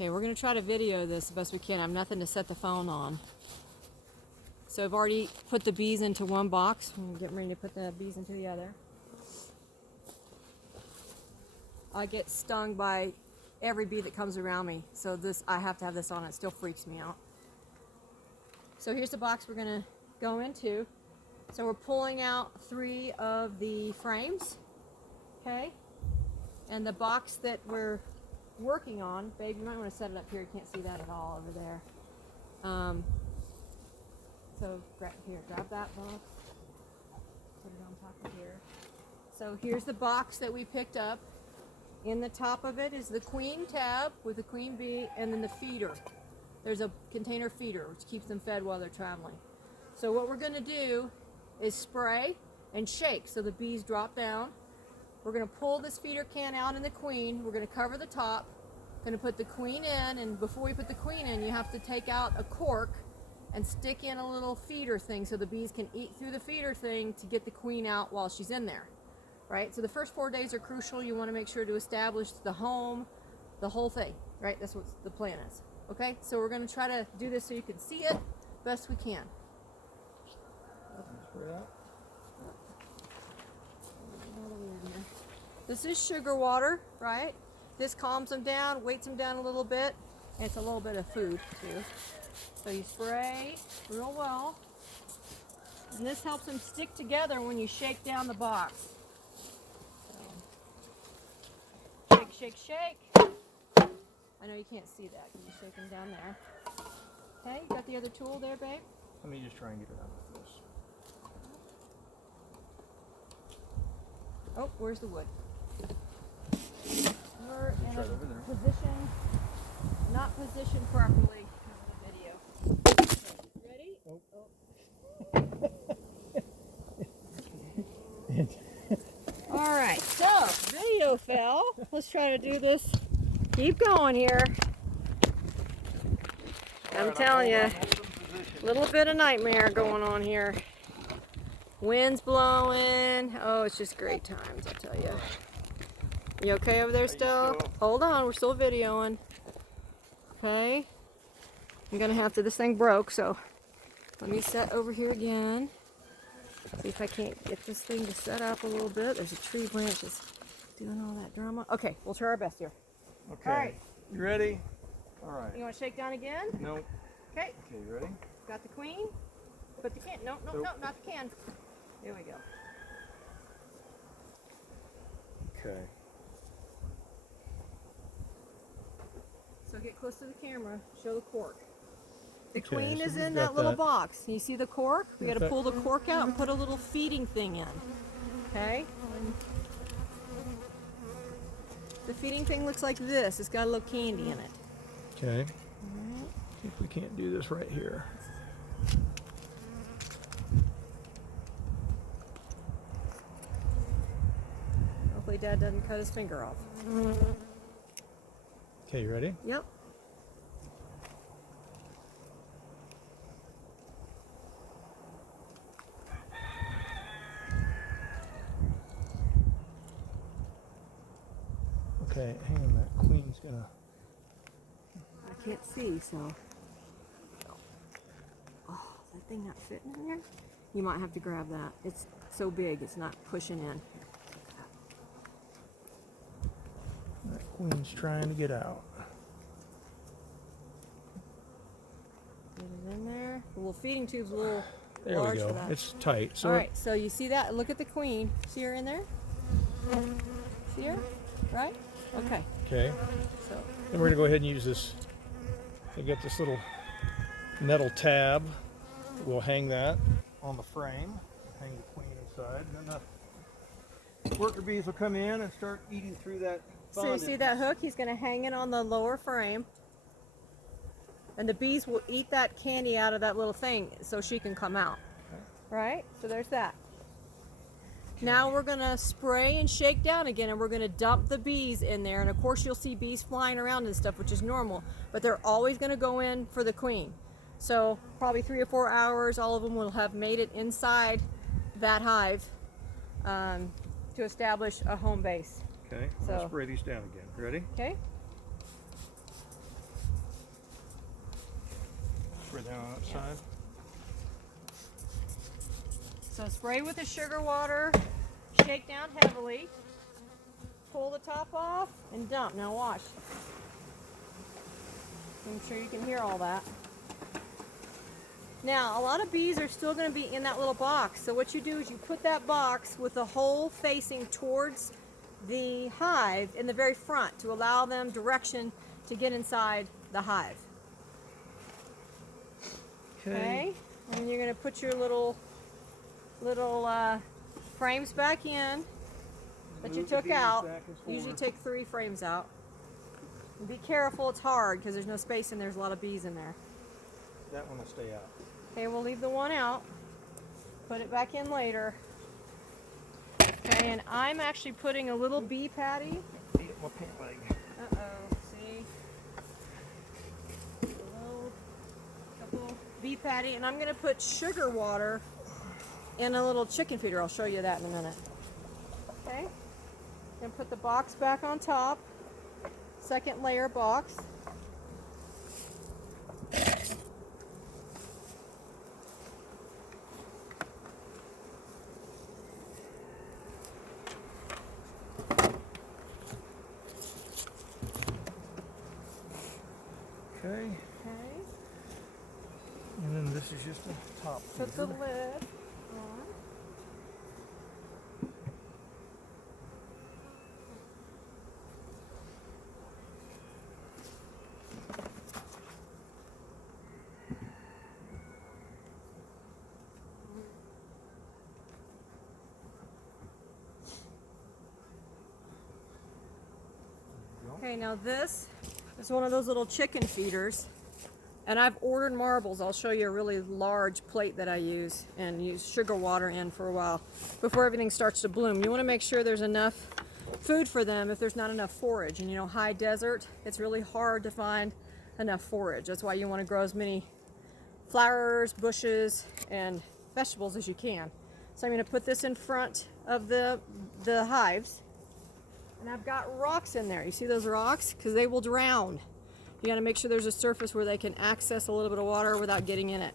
Okay, we're going to try to video this the best we can. I have nothing to set the phone on. So I've already put the bees into one box. I'm getting ready to put the bees into the other. I get stung by every bee that comes around me. So I have to have this on. It still freaks me out. So here's the box we're going to go into. So we're pulling out 3 of the frames. Okay? And the box that we're working on, babe, you might want to set it up here. You can't see that at all over there. So grab that box. Put it on top of here. So here's the box that we picked up. In the top of it is the queen tab with the queen bee, and then the feeder. There's a container feeder which keeps them fed while they're traveling. So what we're going to do is spray and shake so the bees drop down. We're going to pull this feeder can out in the queen. We're going to cover the top. Going to put the queen in, and before we put the queen in, you have to take out a cork and stick in a little feeder thing so the bees can eat through the feeder thing to get the queen out while she's in there. Right? So the first 4 days are crucial. You want to make sure to establish the home, the whole thing. Right? That's what the plan is. Okay? So we're going to try to do this so you can see it best we can. This is sugar water, right? This calms them down, weights them down a little bit, and it's a little bit of food too. So you spray real well, and this helps them stick together when you shake down the box. So, shake, shake, shake. I know you can't see that because you shake them down there. Okay, you got the other tool there, babe? Let me just try and get it out of this. Oh, where's the wood? We're in Right a over there. position, not positioned properly because of the video. Ready? Oh. All right, so video fell. Let's try to do this. Keep going here. I'm telling you, a little bit of nightmare going on here. Wind's blowing. Oh, it's just great times, I tell you. You okay over there still? Hold on, we're still videoing. Okay. I'm gonna have to, this thing broke, so let me set over here again. See if I can't get this thing to set up a little bit. There's a tree branch that's doing all that drama. Okay, we'll try our best here. Okay. All right. You ready? All right. You want to shake down again? No. Okay. Okay, you ready? Got the queen. Put the can. No, no, no, not the can. There we go. Okay. So get close to the camera. Show the cork. The Okay, queen so is we've in got that little that. box. You see the cork? We got to that. pull the cork out and put a little feeding thing in. Okay? The feeding thing looks like this. It's got a little candy in it. Okay. See if we can't do this right here. Hopefully Dad doesn't cut his finger off. Okay, you ready? Yep. Okay, hang on, that queen's gonna... I can't see, so. Oh, is that thing not fitting in there? You might have to grab that. It's so big, it's not pushing in. That queen's trying to get out. Get it in there. The little feeding tube's a little There we large go. for that. It's tight. So All right, so you see that? Look at the queen. See her in there? See her? Right? Okay. Okay. So Then we're gonna go ahead and use this. I got this little metal tab. We'll hang that on the frame. Hang the queen inside, and then the worker bees will come in and start eating through that. you see that hook? He's going to hang it on the lower frame. And the bees will eat that candy out of that little thing so she can come out. Okay. Right? So there's that. Now we're going to spray and shake down again, and we're going to dump the bees in there. And of course you'll see bees flying around and stuff, which is normal. But they're always going to go in for the queen. So probably 3 or 4 hours, all of them will have made it inside that hive to establish a home base. Okay. So- I'll spray these down again. Ready? Okay? everything on that side. So spray with the sugar water, shake down heavily, pull the top off, and dump. Now watch. I'm sure you can hear all that. Now, a lot of bees are still going to be in that little box. So what you do is you put that box with the hole facing towards the hive in the very front to allow them direction to get inside the hive. Okay. And you're going to put your little frames back in that you took out. Usually take 3 frames out. And be careful, it's hard because there's no space and there's a lot of bees in there. That one will stay out. Okay, we'll leave the one out. Put it back in later. Okay, and I'm actually putting a little bee patty. Eat my pant leg. Uh-oh, see? A little couple bee patty, and I'm going to put sugar water in a little chicken feeder. I'll show you that in a minute. Okay, and put the box back on top. Second layer box. Okay. Okay. And then this is just a top Put the feeder. lid on. Okay, now this is one of those little chicken feeders, and I've ordered marbles. I'll show you a really large plate that I use and use sugar water in for a while before everything starts to bloom. You want to make sure there's enough food for them if there's not enough forage. And you know, high desert, it's really hard to find enough forage. That's why you want to grow as many flowers, bushes, and vegetables as you can. So I'm going to put this in front of the hives. And I've got rocks in there. You see those rocks? Because they will drown. You got to make sure there's a surface where they can access a little bit of water without getting in it.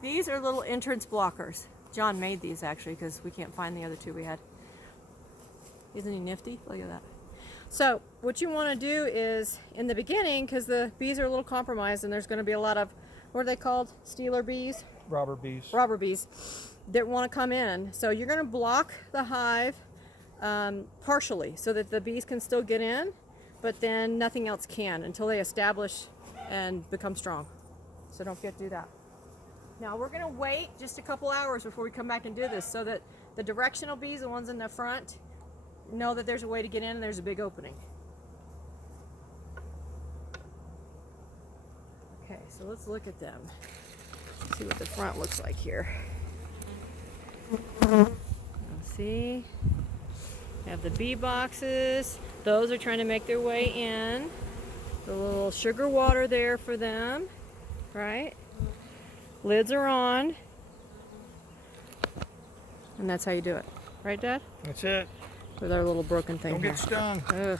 These are little entrance blockers. John made these actually because we can't find the other 2 we had. Isn't he nifty? Look at that. So what you want to do is, in the beginning, because the bees are a little compromised and there's going to be a lot of, what are they called? Stealer bees? Robber bees. Robber bees that want to come in. So you're going to block the hive partially so that the bees can still get in, but then nothing else can until they establish and become strong. So don't forget to do that. Now we're going to wait just a couple hours before we come back and do this so that the directional bees, the ones in the front, know that there's a way to get in and there's a big opening. Okay, so let's look at them. See what the front looks like here. See, we have the bee boxes. Those are trying to make their way in. The little sugar water there for them, right? Lids are on. And that's how you do it. Right, Dad? That's it. With our little broken thing Don't here. get stung. Ugh.